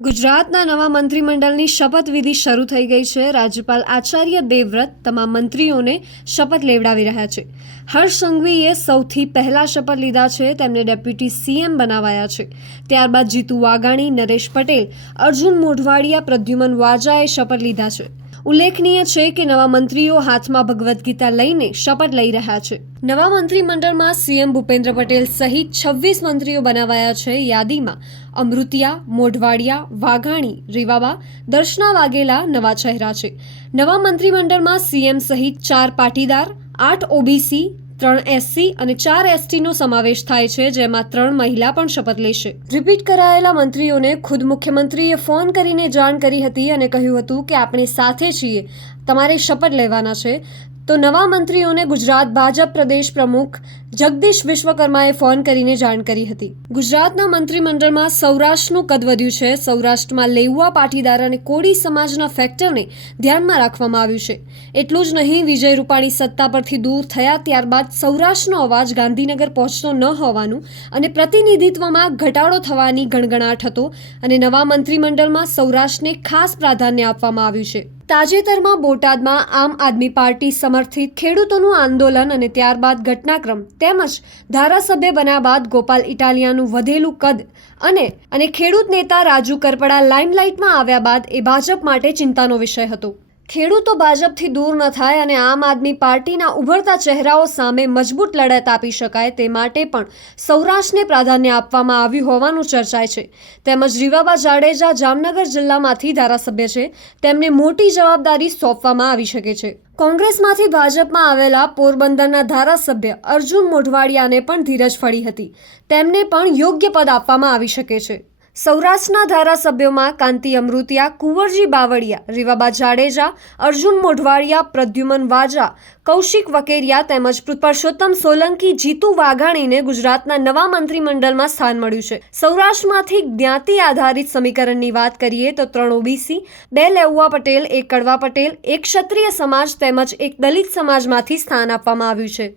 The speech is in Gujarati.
ગુજરાતના નવા મંત્રીમંડળની શપથવિધિ શરૂ થઈ ગઈ છે. રાજ્યપાલ આચાર્ય દેવવ્રત તમામ મંત્રીઓને શપથ લેવડાવી રહ્યા છે. હર્ષ સંઘવીએ સૌથી પહેલા શપથ લીધા છે, તેમને ડેપ્યુટી સીએમ બનાવાયા છે. ત્યારબાદ જીતુ વાઘાણી, નરેશ પટેલ, અર્જુન મોઢવાડિયા, પ્રદ્યુમન વાજાએ શપથ લીધા છે. ઉલ્લેખનીય છે કે નવા મંત્રીઓ હાથમાં ભગવદ્ ગીતા લઈને શપથ લઈ રહ્યા છે. નવા મંત્રીમંડળમાં સીએમ ભૂપેન્દ્ર પટેલ સહિત છવ્વીસ મંત્રીઓ બનાવાયા છે. યાદીમાં અમૃતિયા, મોઢવાડિયા, વાઘાણી રીવાબા દર્શના વાઘેલા નવા ચહેરા છે. નવા મંત્રીમંડળમાં સીએમ સહિત ચાર પાટીદાર, આઠ ઓબીસી ત્રણ એસસી અને ચાર એસટીનો સમાવેશ થાય છે, જેમાં ત્રણ મહિલા પણ શપથ લેશે. રિપીટ કરાયેલા મંત્રીઓને ખુદ મુખ્યમંત્રીએ ફોન કરીને જાણ કરી હતી અને કહ્યું હતું કે આપણે સાથે છીએ. તમારે શપથ લેવાના છે. તો નવા મંત્રીઓને ગુજરાત ભાજપ પ્રદેશ પ્રમુખ જગદીશ વિશ્વકર્માએ ફોન કરીને જાણ કરી હતી. ગુજરાતના મંત્રીમંડળમાં સૌરાષ્ટ્રનું કદ વધ્યું છે. સૌરાષ્ટ્રમાં લેઉવા પાટીદાર અને કોળી સમાજના ફેક્ટરને ધ્યાનમાં રાખવામાં આવ્યું છે. એટલું જ નહીં, વિજય રૂપાણી સત્તા પરથી દૂર થયા ત્યારબાદ સૌરાષ્ટ્રનો અવાજ ગાંધીનગર પહોંચતો ન હોવાનું અને પ્રતિનિધિત્વમાં ઘટાડો થવાની ગણગણાટ હતો અને નવા મંત્રીમંડળમાં સૌરાષ્ટ્રને ખાસ પ્રાધાન્ય આપવામાં આવ્યું છે. તાજેતરમાં બોટાદમાં આમ આદમી પાર્ટી સમર્થિત ખેડૂતોનું આંદોલન અને ત્યારબાદ ઘટનાક્રમ તેમજ ધારાસભ્ય બન્યા બાદ ગોપાલ ઇટાલિયાનું વધેલું કદ અને અને ખેડૂત નેતા રાજુ કરપડા લાઇમલાઇટમાં આવ્યા બાદ એ ભાજપ માટે ચિંતાનો વિષય હતો. ખેડૂતો ભાજપથી દૂર ન થાય અને આમ આદમી પાર્ટીના ઉભરતા ચહેરાઓ સામે મજબૂત લડત આપી શકાય તે માટે પણ સૌરાષ્ટ્રને પ્રાધાન્ય આપવામાં આવ્યું હોવાનું ચર્ચાય છે. તેમજ રીવાબા જાડેજા જામનગર જિલ્લામાંથી ધારાસભ્ય છે. તેમને મોટી જવાબદારી સોંપવામાં આવી શકે છે. કોંગ્રેસમાંથી ભાજપમાં આવેલા પોરબંદરના ધારાસભ્ય અર્જુન મોઢવાડિયાને પણ ધીરજ ફળી હતી. તેમને પણ યોગ્ય પદ આપવામાં આવી શકે છે. સૌરાષ્ટ્રના ધારાસભ્યોમાં કાંતિ અમૃતિયા, કુંવરજી બાવળિયા, રીવાબા જાડેજા, અર્જુન મોઢવાડિયા, પ્રદ્યુમન વાજા, કૌશિક વકેરિયા તેમજ પરસોત્તમ સોલંકી, જીતુ વાઘાણીને ગુજરાતના નવા મંત્રીમંડળમાં સ્થાન મળ્યું છે. સૌરાષ્ટ્રમાંથી જ્ઞાતિ આધારિત સમીકરણની વાત કરીએ તો ત્રણ ઓબીસી, બે લેઉવા પટેલ, એક કડવા પટેલ, એક ક્ષત્રિય સમાજ તેમજ એક દલિત સમાજમાંથી સ્થાન આપવામાં આવ્યું છે.